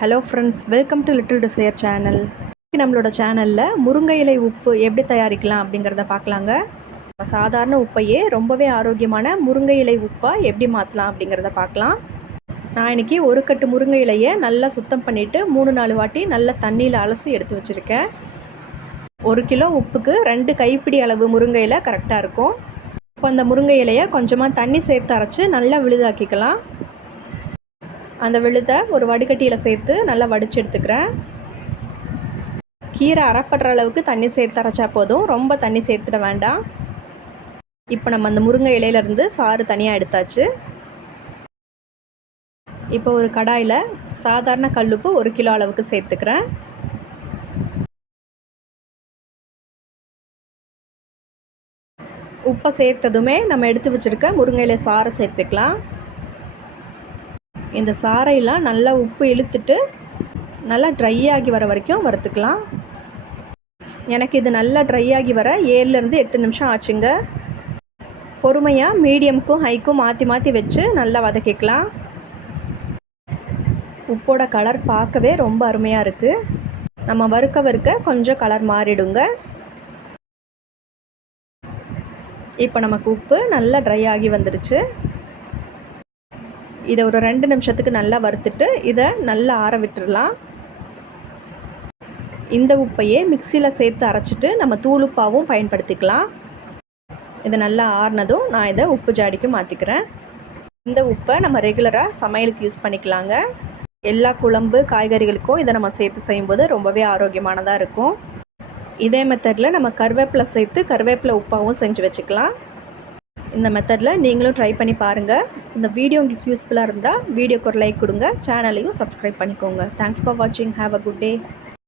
Hello friends, welcome to little desire channel. நம்மளோட சேனலில் முருங்கை இலை உப்பு எப்படி தயாரிக்கலாம் அப்படிங்கிறத பார்க்கலாங்க. சாதாரண உப்பையே ரொம்பவே ஆரோக்கியமான முருங்கை இலை உப்பாக எப்படி மாற்றலாம் அப்படிங்கிறத பார்க்கலாம். நான் இன்றைக்கி ஒரு கட்டு முருங்கை இலையை நல்லா சுத்தம் பண்ணிவிட்டு 3-4 வாட்டி நல்லா தண்ணியில் அலசி எடுத்து வச்சுருக்கேன். 1 கிலோ உப்புக்கு 2 கைப்பிடி அளவு முருங்கை இலை கரெக்டாக இருக்கும். இப்போ அந்த முருங்கை இலையை கொஞ்சமாக தண்ணி சேர்த்து அரைச்சி நல்லா விழுதாக்கிக்கலாம். அந்த விழுதை ஒரு வடிகட்டியில் சேர்த்து நல்லா வடித்து எடுத்துக்கிறேன். கீரை அரைப்படுற அளவுக்கு தண்ணி சேர்த்து அரைச்சா போதும், ரொம்ப தண்ணி சேர்த்துட வேண்டாம். இப்போ நம்ம அந்த முருங்கை இலையிலேருந்து சாறு தனியாக எடுத்தாச்சு. இப்போ ஒரு கடாயில் சாதாரண கல்லுப்பு 1 கிலோ அளவுக்கு சேர்த்துக்கிறேன். உப்பை சேர்த்ததுமே நம்ம எடுத்து வச்சுருக்க முருங்கை இலை சாறை சேர்த்துக்கலாம். இந்த சாறையெல்லாம் நல்லா உப்பு இழுத்துட்டு நல்லா ட்ரை ஆகி வர வரைக்கும் வறுத்துக்கலாம். எனக்கு இது நல்லா ட்ரை ஆகி வர 7-8 நிமிஷம் ஆச்சுங்க. பொறுமையாக மீடியமுக்கும் ஹைக்கும் மாற்றி மாற்றி வச்சு நல்லா வதக்கிக்கலாம். உப்போட கலர் பார்க்கவே ரொம்ப அருமையாக இருக்குது. நம்ம வறுக்க கொஞ்சம் கலர் மாறிடுங்க. இப்போ நமக்கு உப்பு நல்லா ட்ரை ஆகி வந்துடுச்சு. இதை ஒரு 2 நிமிஷத்துக்கு நல்லா வறுத்துட்டு இதை நல்லா ஆற விட்டுடலாம். இந்த உப்பையே மிக்சியில் சேர்த்து அரைச்சிட்டு நம்ம தூளுப்பாவும் பயன்படுத்திக்கலாம். இது நல்லா ஆறினதும் நான் இதை உப்பு ஜாடிக்கு மாற்றிக்கிறேன். இந்த உப்பை நம்ம ரெகுலராக சமையலுக்கு யூஸ் பண்ணிக்கலாங்க. எல்லா குழம்பு காய்கறிகளுக்கும் இதை நம்ம சேர்த்து செய்யும்போது ரொம்பவே ஆரோக்கியமானதாக இருக்கும். இதே மெத்தடில் நம்ம கருவேப்பிலை சேர்த்து கருவேப்பிலை உப்பாவும் செஞ்சு வச்சுக்கலாம். இந்த மெத்தடில் நீங்களும் ட்ரை பண்ணி பாருங்கள். இந்த வீடியோ உங்களுக்கு யூஸ்ஃபுல்லாக இருந்தால் வீடியோக்கு ஒரு லைக் கொடுங்க, சேனலையும் சப்ஸ்கிரைப் பண்ணிக்கோங்க. தேங்க்ஸ் ஃபார் வாட்சிங். Have a good day.